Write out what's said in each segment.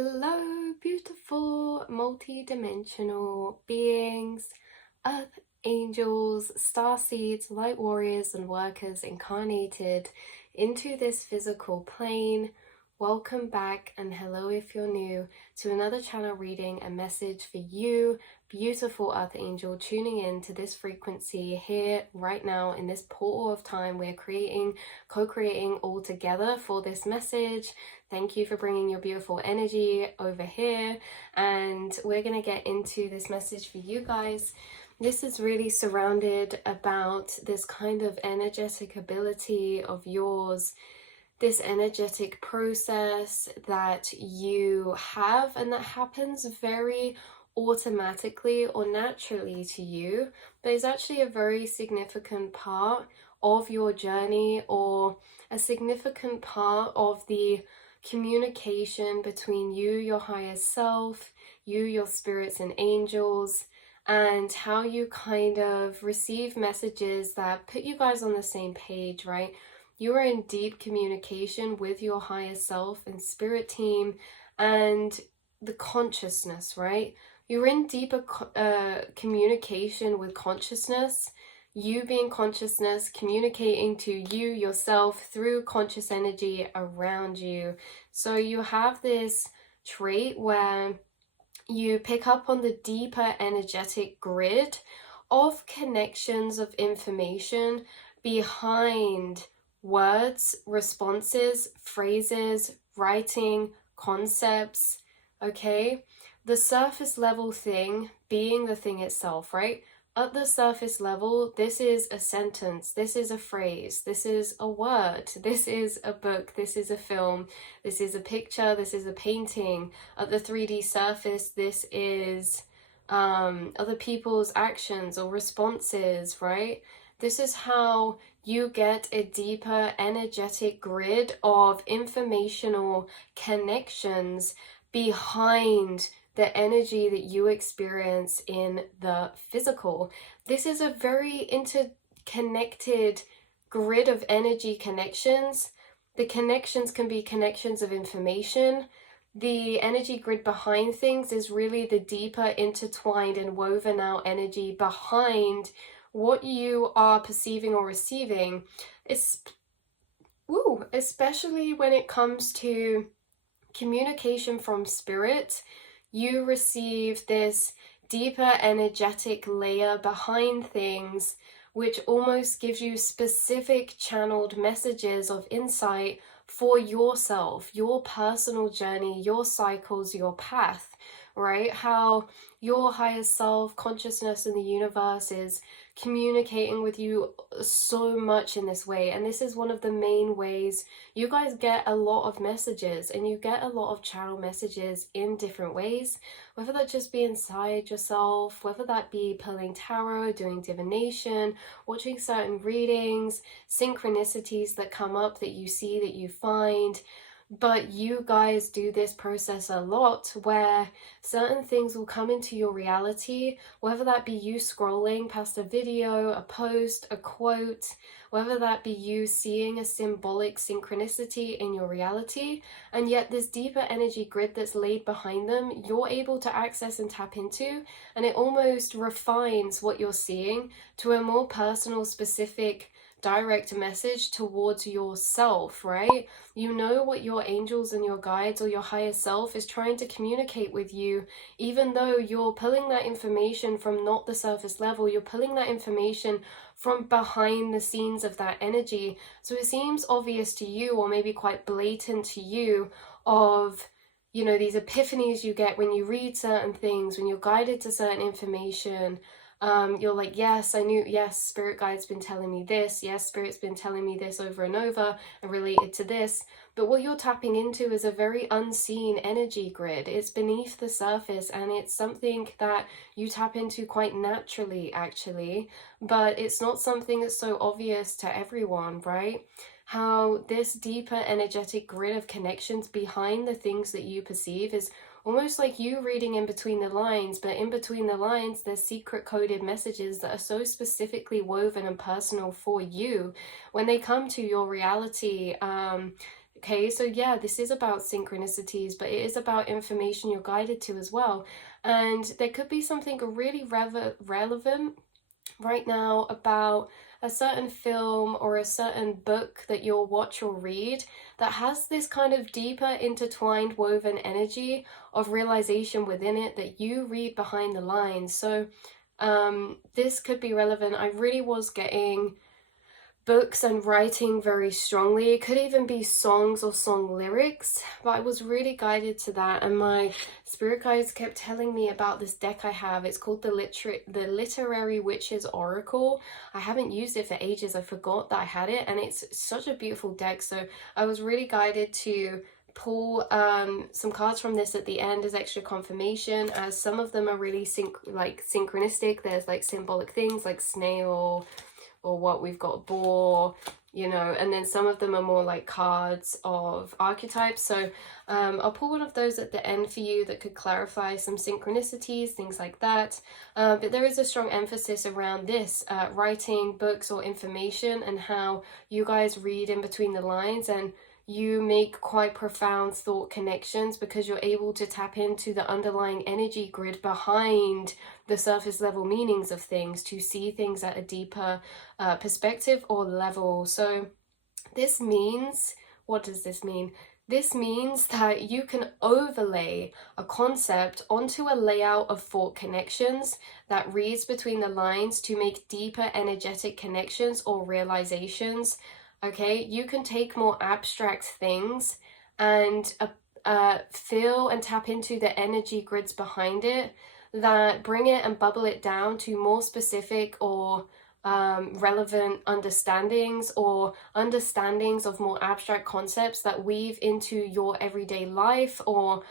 Hello, beautiful multi-dimensional beings, earth angels, star seeds, light warriors, and workers incarnated into this physical plane. Welcome back, and hello if you're new, to another channel reading, a message for you, beautiful earth angel, tuning in to this frequency here right now in this portal of time. We're co-creating all together for this message. Thank you for bringing your beautiful energy over here, and we're going to get into this message for you guys. This is really surrounded about this kind of energetic ability of yours, this energetic process that you have and that happens very automatically or naturally to you, but is actually a very significant part of your journey, or a significant part of the communication between you, your higher self, you, your spirits and angels, and how you kind of receive messages that put you guys on the same page, right? You are in deep communication with your higher self and spirit team and the consciousness, right? You're in deeper communication with consciousness, you being consciousness, communicating to you, yourself, through conscious energy around you. So you have this trait where you pick up on the deeper energetic grid of connections of information behind words, responses, phrases, writing, concepts, okay? The surface level thing being the thing itself, right? At the surface level, this is a sentence, this is a phrase, this is a word, this is a book, this is a film, this is a picture, this is a painting. At the 3D surface, this is other people's actions or responses, right? This is how you get a deeper energetic grid of informational connections behind the energy that you experience in the physical. This is a very interconnected grid of energy connections. The connections can be connections of information. The energy grid behind things is really the deeper intertwined and woven out energy behind what you are perceiving or receiving, especially when it comes to communication from spirit. You receive this deeper energetic layer behind things, which almost gives you specific channeled messages of insight for yourself, your personal journey, your cycles, your path, right? How your higher self, consciousness in the universe is communicating with you so much in this way. And this is one of the main ways you guys get a lot of messages, and you get a lot of channel messages in different ways, whether that just be inside yourself, whether that be pulling tarot, doing divination, watching certain readings, synchronicities that come up that you see, that you find. But you guys do this process a lot where certain things will come into your reality, whether that be you scrolling past a video, a post, a quote, whether that be you seeing a symbolic synchronicity in your reality, and yet this deeper energy grid that's laid behind them, you're able to access and tap into, and it almost refines what you're seeing to a more personal, specific, direct message towards yourself, right? You know what your angels and your guides or your higher self is trying to communicate with you, even though you're pulling that information from not the surface level, you're pulling that information from behind the scenes of that energy. So it seems obvious to you, or maybe quite blatant to you, of these epiphanies you get when you read certain things, when you're guided to certain information. You're like, yes, I knew, yes, spirit guide's been telling me this, yes, spirit's been telling me this over and over and related to this. But what you're tapping into is a very unseen energy grid. It's beneath the surface, and it's something that you tap into quite naturally, actually, but it's not something that's so obvious to everyone, right? How this deeper energetic grid of connections behind the things that you perceive is almost like you reading in between the lines, but in between the lines there's secret coded messages that are so specifically woven and personal for you. When they come to your reality, Okay, so yeah, this is about synchronicities, but it is about information you're guided to as well. And there could be something really relevant right now about a certain film or a certain book that you'll watch or read that has this kind of deeper intertwined woven energy of realization within it that you read behind the lines. So this could be relevant. I really was getting books and writing very strongly. It could even be songs or song lyrics, but I was really guided to that. And my spirit guides kept telling me about this deck I have. It's called the Literary Witches Oracle. I haven't used it for ages. I forgot that I had it, and it's such a beautiful deck. So I was really guided to pull some cards from this at the end as extra confirmation, as some of them are really synchronistic. There's like symbolic things like snail, or what we've got boar, you know, and then some of them are more like cards of archetypes. So I'll pull one of those at the end for you that could clarify some synchronicities, things like that. But there is a strong emphasis around this, writing books or information, and how you guys read in between the lines and you make quite profound thought connections because you're able to tap into the underlying energy grid behind the surface level meanings of things to see things at a deeper perspective or level. So this means, what does this mean? This means that you can overlay a concept onto a layout of thought connections that reads between the lines to make deeper energetic connections or realizations. Okay, you can take more abstract things and feel and tap into the energy grids behind it that bring it and bubble it down to more specific or relevant understandings, or understandings of more abstract concepts that weave into your everyday life, or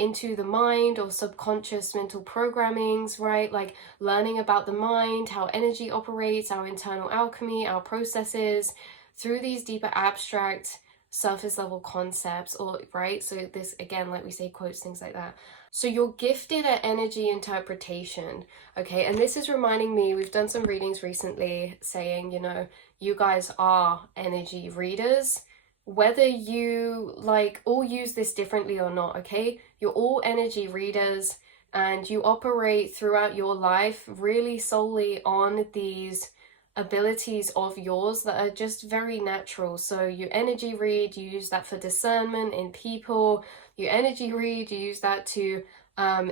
into the mind or subconscious mental programmings, right? Like learning about the mind, how energy operates, our internal alchemy, our processes, through these deeper abstract surface level concepts, or right? So this, again, like we say, quotes, things like that. So you're gifted at energy interpretation, okay? And this is reminding me, we've done some readings recently saying, you know, you guys are energy readers, whether you like all use this differently or not, okay? You're all energy readers, and you operate throughout your life really solely on these abilities of yours that are just very natural. So you energy read, you use that for discernment in people. You energy read, you use that to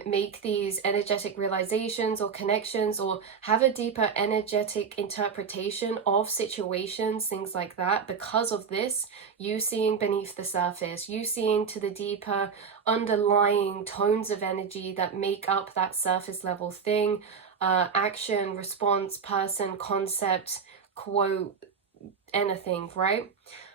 make these energetic realizations or connections, or have a deeper energetic interpretation of situations, things like that. Because of this, you seeing beneath the surface, you seeing to the deeper underlying tones of energy that make up that surface level thing. Action, response, person, concept, quote, anything, right?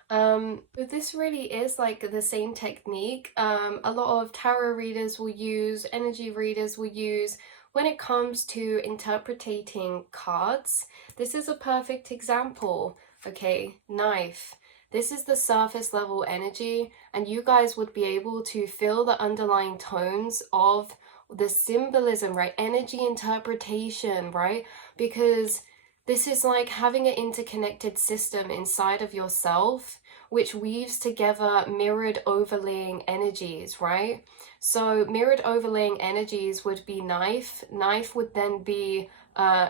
But this really is like the same technique a lot of tarot readers will use, energy readers will use when it comes to interpreting cards. This is a perfect example. Okay, knife. This is the surface level energy, and you guys would be able to feel the underlying tones of the symbolism, right? Energy interpretation, right? Because this is like having an interconnected system inside of yourself, which weaves together mirrored overlaying energies, right? So mirrored overlaying energies would be knife. Knife would then be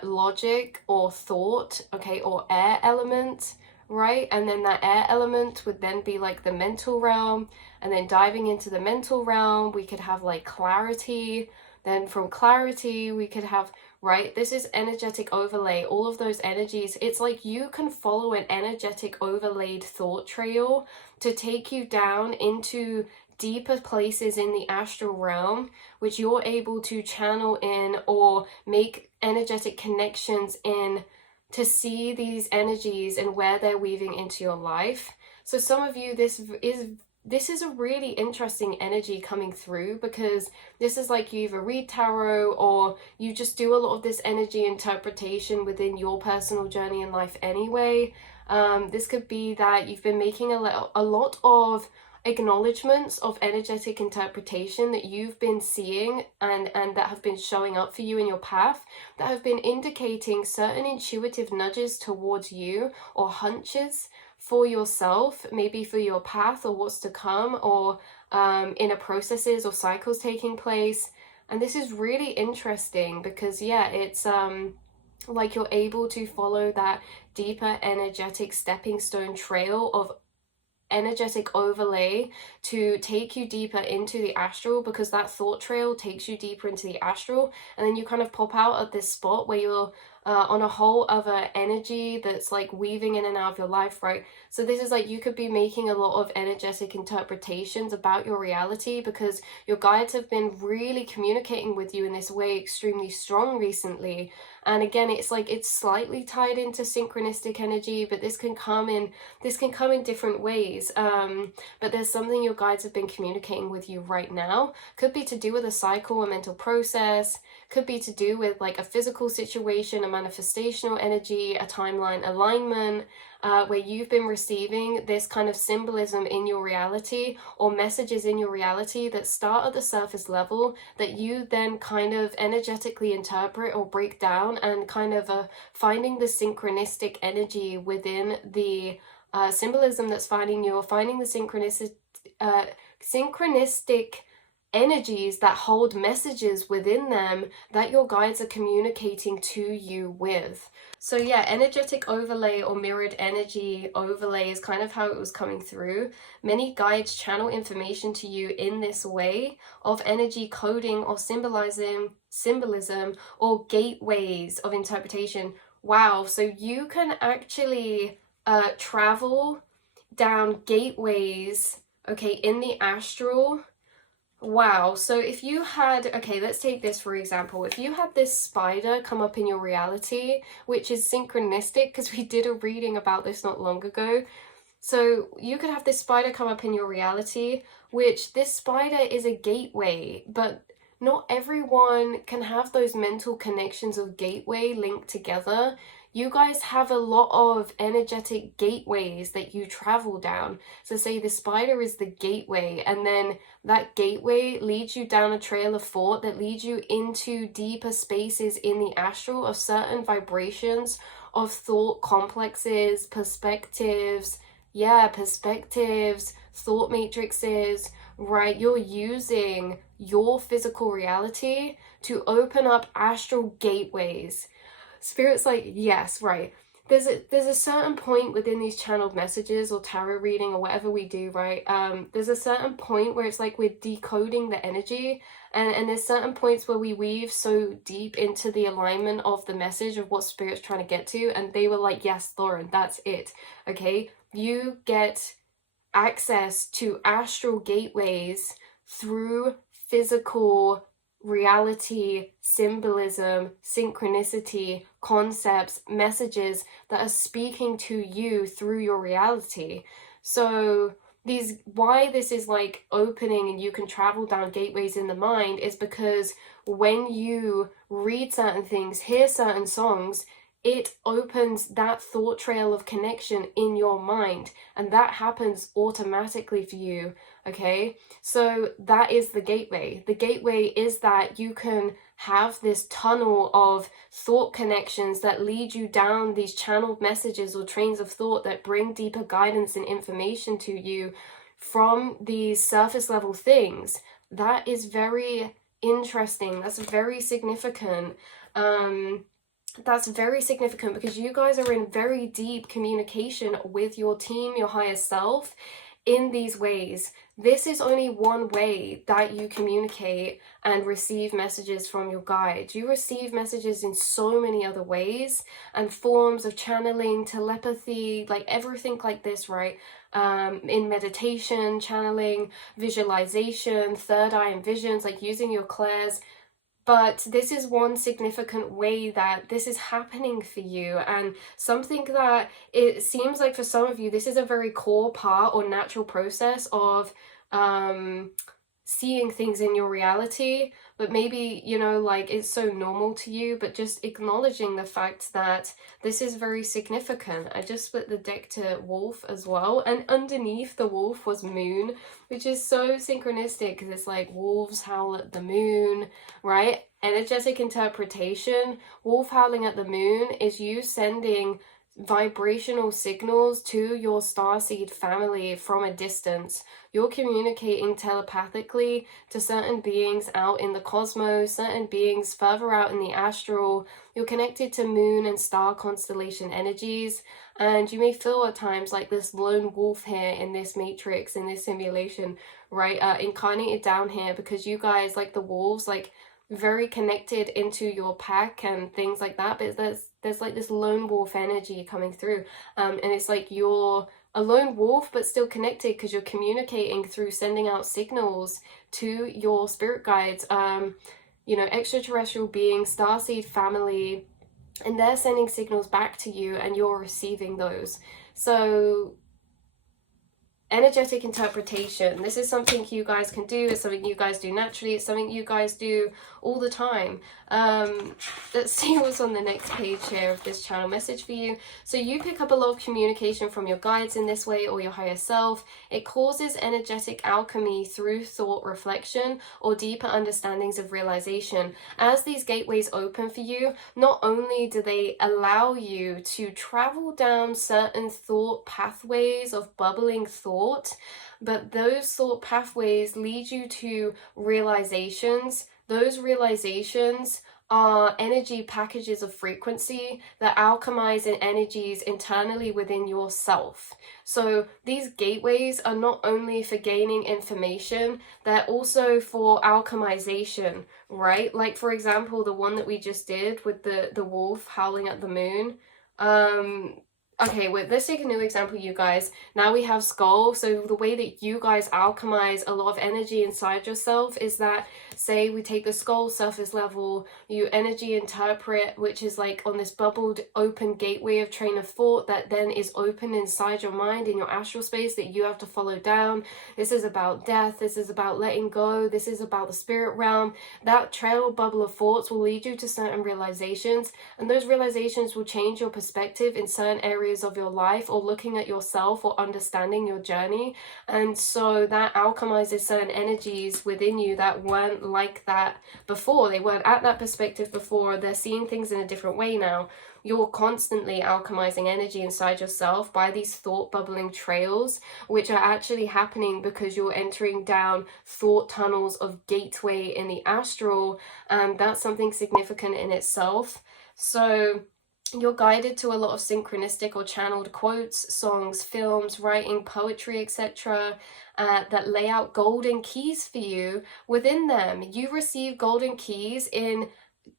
logic or thought, okay, or air element, right? And then that air element would then be like the mental realm. And then diving into the mental realm, we could have like clarity. Then from clarity, we could have, right? This is energetic overlay, all of those energies. It's like you can follow an energetic overlaid thought trail to take you down into deeper places in the astral realm, which you're able to channel in or make energetic connections in to see these energies and where they're weaving into your life. So some of you, this is a really interesting energy coming through, because this is like you either read tarot or you just do a lot of this energy interpretation within your personal journey in life anyway. This could be that you've been making a lot of acknowledgements of energetic interpretation that you've been seeing and that have been showing up for you in your path, that have been indicating certain intuitive nudges towards you, or hunches for yourself, maybe for your path or what's to come, or inner processes or cycles taking place. And this is really interesting because, yeah, it's like you're able to follow that deeper energetic stepping stone trail of energetic overlay to take you deeper into the astral, because that thought trail takes you deeper into the astral, and then you kind of pop out at this spot where you're on a whole other energy that's like weaving in and out of your life, right? So this is like you could be making a lot of energetic interpretations about your reality because your guides have been really communicating with you in this way extremely strong recently. And again, it's like it's slightly tied into synchronistic energy, but this can come in different ways. But there's something your guides have been communicating with you right now. Could be to do with a cycle or mental process, could be to do with like a physical situation, a manifestational energy, a timeline alignment, where you've been receiving this kind of symbolism in your reality or messages in your reality that start at the surface level that you then kind of energetically interpret or break down, and kind of finding the synchronistic energy within the symbolism that's finding you, or finding the synchronistic energies that hold messages within them that your guides are communicating to you with. So yeah, energetic overlay or mirrored energy overlay is kind of how it was coming through. Many guides channel information to you in this way of energy coding or symbolism or gateways of interpretation. Wow, so you can actually travel down gateways, okay, in the astral. Wow, so if you had, okay, let's take this for example. If you had this spider come up in your reality, which is synchronistic because we did a reading about this not long ago. So you could have this spider come up in your reality, which this spider is a gateway, but not everyone can have those mental connections of gateway linked together. You guys have a lot of energetic gateways that you travel down. So say the spider is the gateway, and then that gateway leads you down a trail of thought that leads you into deeper spaces in the astral of certain vibrations of thought complexes, perspectives, thought matrices, right? You're using your physical reality to open up astral gateways. Spirit's like, yes, right. There's a certain point within these channeled messages or tarot reading or whatever we do, right? There's a certain point where it's like we're decoding the energy, and there's certain points where we weave so deep into the alignment of the message of what Spirit's trying to get to, and they were like, yes, Lauren, that's it, okay? You get access to astral gateways through physical reality, symbolism, synchronicity, concepts, messages that are speaking to you through your reality. So why this is like opening and you can travel down gateways in the mind is because when you read certain things, hear certain songs, it opens that thought trail of connection in your mind, and that happens automatically for you, okay? So that is the gateway. The gateway is that you can have this tunnel of thought connections that lead you down these channeled messages or trains of thought that bring deeper guidance and information to you from these surface level things. That is very interesting. That's very significant. That's very significant because you guys are in very deep communication with your team, your higher self, in these ways. This is only one way that you communicate and receive messages from your guides. You receive messages in so many other ways and forms of channeling, telepathy, like everything like this, right? In meditation, channeling, visualization, third eye and visions, like using your clairs. But this is one significant way that this is happening for you, and something that it seems like for some of you, this is a very core part or natural process of seeing things in your reality, but maybe, you know, like it's so normal to you, but just acknowledging the fact that this is very significant. I just split the deck to wolf as well, and underneath the wolf was moon, which is so synchronistic because it's like wolves howl at the moon, right? Energetic interpretation. Wolf howling at the moon is you sending vibrational signals to your starseed family from a distance. You're communicating telepathically to certain beings out in the cosmos, certain beings further out in the astral. You're connected to moon and star constellation energies, and you may feel at times like this lone wolf here in this matrix, in this simulation, right? Incarnated down here, because you guys, like the wolves, like very connected into your pack and things like that, but there's like this lone wolf energy coming through, and it's like you're a lone wolf but still connected because you're communicating through sending out signals to your spirit guides, you know, extraterrestrial beings, starseed family, and they're sending signals back to you and you're receiving those. So energetic interpretation, this is something you guys can do. It's something you guys do naturally. It's something you guys do all the time. Let's see what's on the next page here of this channel message for you. So you pick up a lot of communication from your guides in this way, or your higher self. It causes energetic alchemy through thought reflection or deeper understandings of realization. As these gateways open for you, not only do they allow you to travel down certain thought pathways of bubbling thought, but those thought pathways lead you to realizations. Those realizations are energy packages of frequency that alchemize in energies internally within yourself. So these gateways are not only for gaining information, they're also for alchemization, right? Like, for example, the one that we just did with the wolf howling at the moon. Okay, wait, let's take a new example, you guys. Now we have skull. So the way that you guys alchemize a lot of energy inside yourself is that, say we take the skull surface level, you energy interpret, which is like on this bubbled open gateway of train of thought that then is open inside your mind, in your astral space, that you have to follow down. This is about death. This is about letting go. This is about the spirit realm. That trail bubble of thoughts will lead you to certain realizations, and those realizations will change your perspective in certain areas of your life, or looking at yourself, or understanding your journey. And so that alchemizes certain energies within you that weren't like that before. They weren't at that perspective before. They're seeing things in a different way now. You're constantly alchemizing energy inside yourself by these thought bubbling trails, which are actually happening because you're entering down thought tunnels of gateway in the astral, and that's something significant in itself. So you're guided to a lot of synchronistic or channeled quotes, songs, films, writing, poetry, etc., that lay out golden keys for you. Within them, you receive golden keys in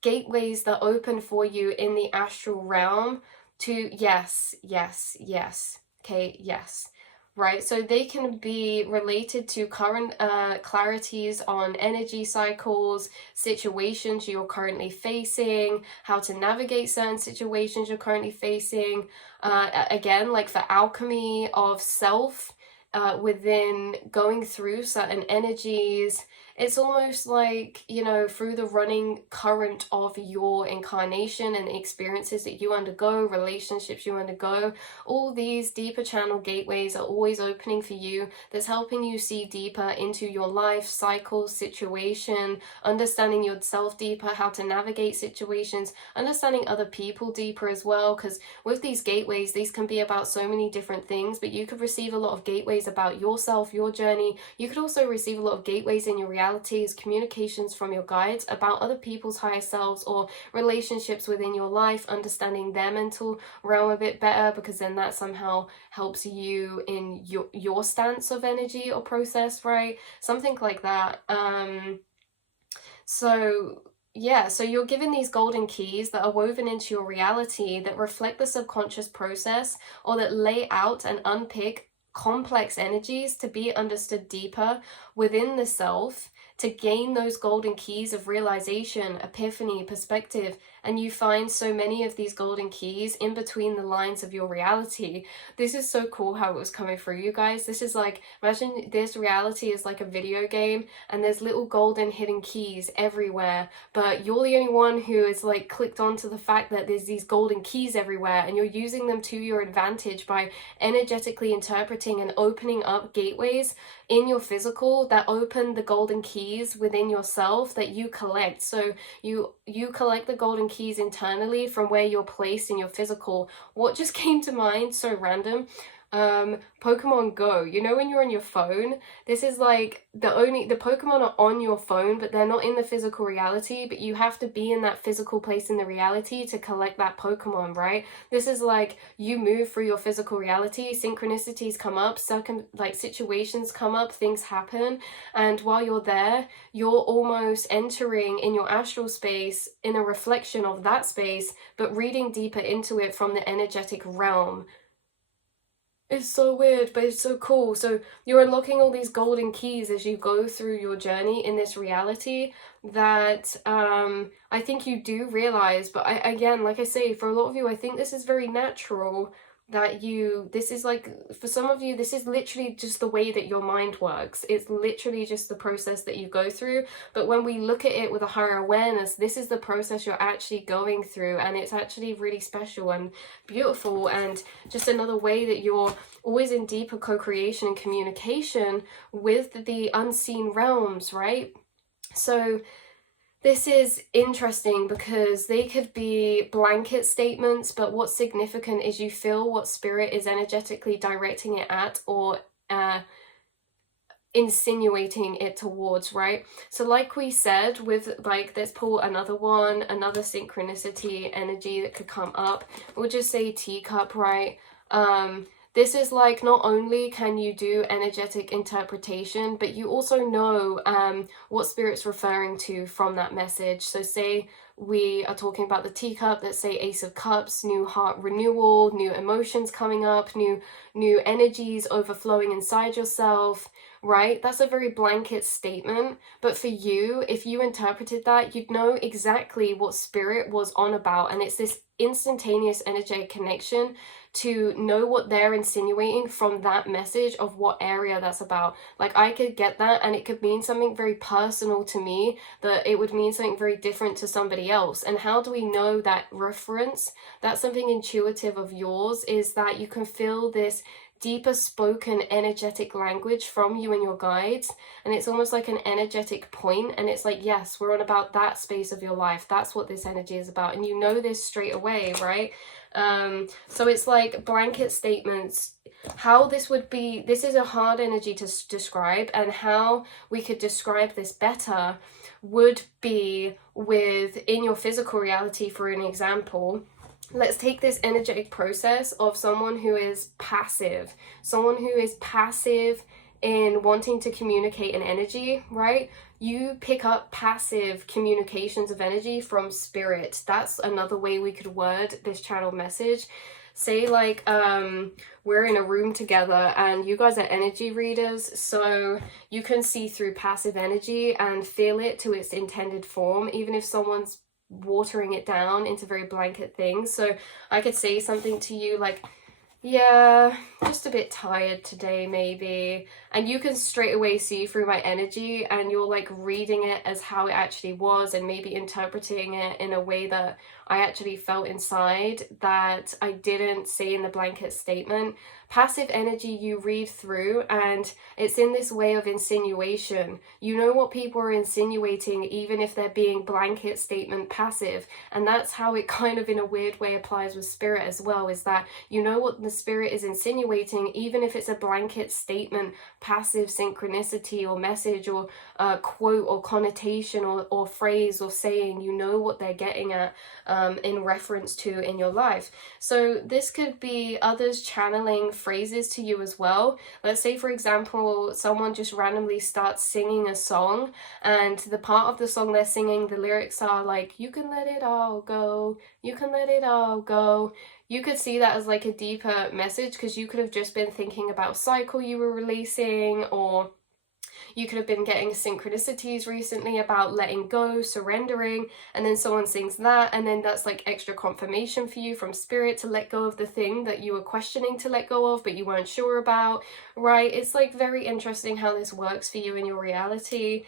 gateways that open for you in the astral realm to yes, yes, yes. Okay, yes. Right, so they can be related to current clarities on energy cycles, situations you're currently facing, how to navigate certain situations you're currently facing. Again, like for alchemy of self, within going through certain energies. It's almost like, you know, through the running current of your incarnation and the experiences that you undergo, relationships you undergo, all these deeper channel gateways are always opening for you. That's helping you see deeper into your life cycle, situation, understanding yourself deeper, how to navigate situations, understanding other people deeper as well. Because with these gateways, these can be about so many different things, but you could receive a lot of gateways about yourself, your journey. You could also receive a lot of gateways in your realities, communications from your guides about other people's higher selves or relationships within your life, understanding their mental realm a bit better, because then that somehow helps you in your stance of energy or process, right? Something like that. So yeah, so you're given these golden keys that are woven into your reality that reflect the subconscious process, or that lay out and unpick complex energies to be understood deeper within the self, to gain those golden keys of realization, epiphany, perspective. And you find so many of these golden keys in between the lines of your reality. This is so cool how it was coming through, you guys. This is like, imagine this reality is like a video game and there's little golden hidden keys everywhere, but you're the only one who is like clicked onto the fact that there's these golden keys everywhere, and you're using them to your advantage by energetically interpreting and opening up gateways in your physical that open the golden keys keys within yourself that you collect. So you collect the golden keys internally from where you're placed in your physical. What just came to mind, so random, Pokemon Go. You know when you're on your phone, this is like the Pokemon are on your phone, but they're not in the physical reality, but you have to be in that physical place in the reality to collect that Pokemon, right? This is like you move through your physical reality, synchronicities come up, like situations come up, things happen, and while you're there, you're almost entering in your astral space in a reflection of that space, but reading deeper into it from the energetic realm. It's so weird, but it's so cool. So you're unlocking all these golden keys as you go through your journey in this reality that I think you do realize. But again, like I say, for a lot of you, I think this is very natural that this is like, for some of you, this is literally just the way that your mind works. It's literally just the process that you go through. But when we look at it with a higher awareness, this is the process you're actually going through, and it's actually really special and beautiful, and just another way that you're always in deeper co-creation and communication with the unseen realms, right? So this is interesting because they could be blanket statements, but what's significant is you feel what spirit is energetically directing it at, or insinuating it towards, right? So like we said, with like, let's pull another one, another synchronicity energy that could come up. We'll just say teacup, right? This is like, not only can you do energetic interpretation, but you also know what spirit's referring to from that message. So say we are talking about the teacup, let's say Ace of Cups, new heart renewal, new emotions coming up, new energies overflowing inside yourself, right? That's a very blanket statement, but for you, if you interpreted that, you'd know exactly what spirit was on about, and it's this instantaneous energetic connection to know what they're insinuating from that message of what area that's about. Like, I could get that, and it could mean something very personal to me, that it would mean something very different to somebody else. And how do we know that reference? That's something intuitive of yours, is that you can feel this deeper spoken energetic language from you and your guides, and it's almost like an energetic point, and it's like, yes, we're on about that space of your life, that's what this energy is about, and you know this straight away, right? So it's like blanket statements. How this would be, this is a hard energy to describe, and how we could describe this better would be with, in your physical reality, for an example. Let's take this energetic process of someone who is passive, in wanting to communicate an energy, right? You pick up passive communications of energy from spirit. That's another way we could word this channel message. Say like we're in a room together and you guys are energy readers, so you can see through passive energy and feel it to its intended form, even if someone's watering it down into very blanket things. So I could say something to you like, yeah, just a bit tired today maybe, and you can straight away see through my energy, and you're like reading it as how it actually was, and maybe interpreting it in a way that I actually felt inside that I didn't say in the blanket statement. Passive energy you read through, and it's in this way of insinuation. You know what people are insinuating, even if they're being blanket statement passive, and that's how it kind of in a weird way applies with spirit as well, is that you know what the spirit is insinuating, even if it's a blanket statement passive synchronicity or message or quote or connotation or phrase or saying, you know what they're getting at in reference to in your life. So this could be others channeling phrases to you as well. Let's say, for example, someone just randomly starts singing a song, and the part of the song they're singing, the lyrics are like, you can let it all go, you can let it all go. You could see that as like a deeper message, because you could have just been thinking about cycle you were releasing, or you could have been getting synchronicities recently about letting go, surrendering, and then someone sings that, and then that's like extra confirmation for you from spirit to let go of the thing that you were questioning to let go of but you weren't sure about, right? It's like very interesting how this works for you in your reality.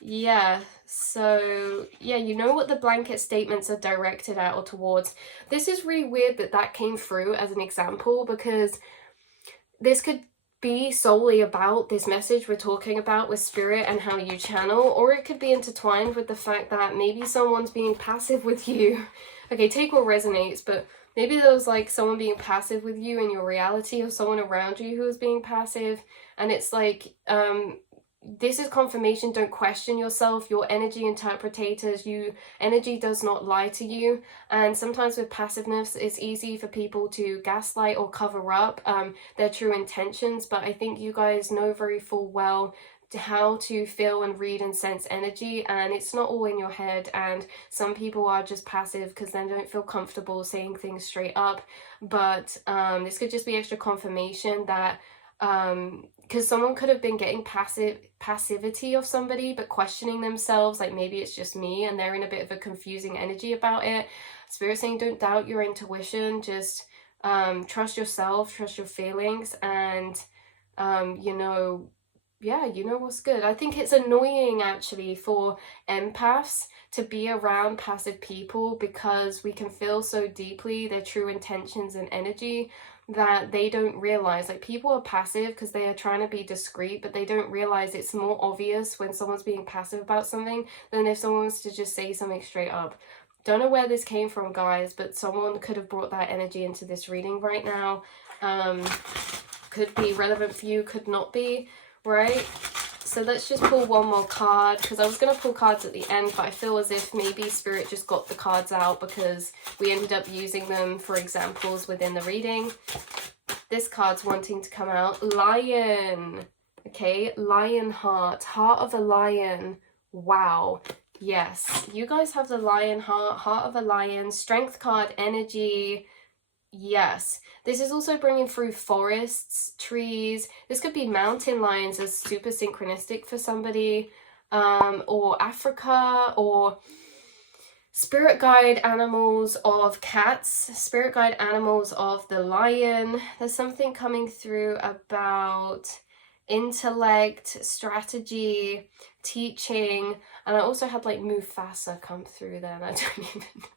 Yeah, so yeah, you know what the blanket statements are directed at or towards. This is really weird that that came through as an example, because this could be solely about this message we're talking about with spirit and how you channel, or it could be intertwined with the fact that maybe someone's being passive with you. Okay, take what resonates, but maybe there was like someone being passive with you in your reality, or someone around you who was being passive, and it's like, this is confirmation. Don't question yourself. Your energy interpretators, energy does not lie to you. And sometimes with passiveness, it's easy for people to gaslight or cover up their true intentions. But I think you guys know very full well how to feel and read and sense energy, and it's not all in your head. And some people are just passive because they don't feel comfortable saying things straight up. But this could just be extra confirmation that because someone could have been getting passivity of somebody but questioning themselves, like maybe it's just me, and they're in a bit of a confusing energy about it. Spirit saying don't doubt your intuition, just trust yourself, trust your feelings, and you know what's good. I think it's annoying actually for empaths to be around passive people because we can feel so deeply their true intentions and energy that they don't realize. Like, people are passive because they are trying to be discreet, but they don't realize it's more obvious when someone's being passive about something than if someone was to just say something straight up. Don't know where this came from, guys, but someone could have brought that energy into this reading right now. Could be relevant for you, could not be, right? So let's just pull one more card, because I was going to pull cards at the end, but I feel as if maybe Spirit just got the cards out because we ended up using them for examples within the reading. This card's wanting to come out. Lion. Okay, lion heart. Heart of a lion. Wow. Yes, you guys have the lion heart. Heart of a lion. Strength card, energy. Yes, this is also bringing through forests, trees. This could be mountain lions as super synchronistic for somebody, or Africa, or spirit guide animals of cats, spirit guide animals of the lion. There's something coming through about intellect, strategy, teaching, and I also had like Mufasa come through then. I don't even know.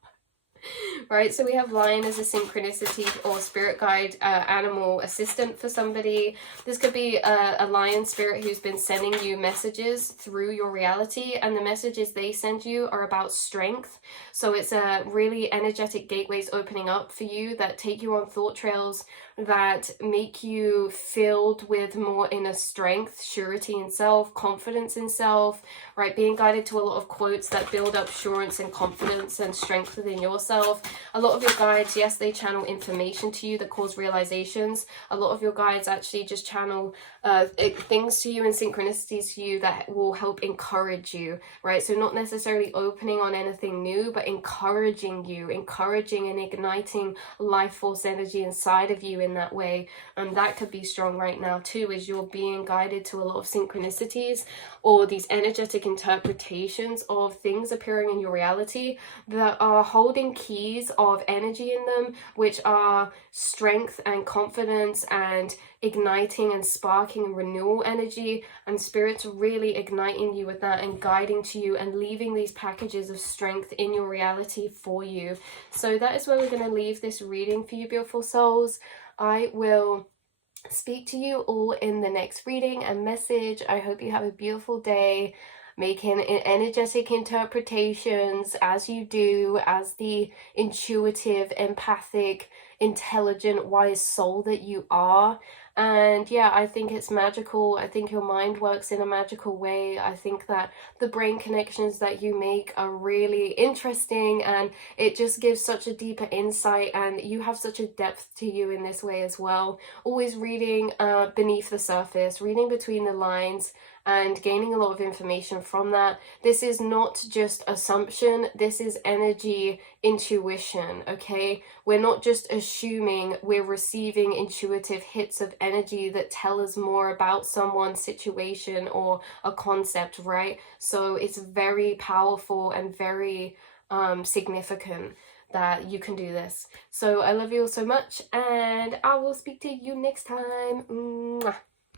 Right, so we have lion as a synchronicity or spirit guide animal assistant for somebody. This could be a lion spirit who's been sending you messages through your reality, and the messages they send you are about strength. So it's a really energetic gateways opening up for you that take you on thought trails that make you filled with more inner strength, surety in self, confidence in self, right? Being guided to a lot of quotes that build up assurance and confidence and strength within yourself. A lot of your guides, yes, they channel information to you that cause realizations. A lot of your guides actually just channel things to you and synchronicities to you that will help encourage you, right? So not necessarily opening on anything new, but encouraging you, encouraging and igniting life force energy inside of you in that way. And that could be strong right now too, as you're being guided to a lot of synchronicities or these energetic interpretations of things appearing in your reality that are holding keys of energy in them, which are strength and confidence and igniting and sparking and renewal energy, and Spirit's really igniting you with that and guiding to you and leaving these packages of strength in your reality for you. So that is where we're going to leave this reading for you, beautiful souls. I will speak to you all in the next reading and message. I hope you have a beautiful day, making energetic interpretations as you do, as the intuitive, empathic, intelligent, wise soul that you are. And yeah, I think it's magical. I think your mind works in a magical way. I think that the brain connections that you make are really interesting, and it just gives such a deeper insight, and you have such a depth to you in this way as well. Always reading beneath the surface, reading between the lines, and gaining a lot of information from that. This is not just assumption, this is energy intuition, okay? We're not just assuming, we're receiving intuitive hits of energy that tell us more about someone's situation or a concept, right? So it's very powerful and very significant that you can do this. So I love you all so much, and I will speak to you next time. Mwah.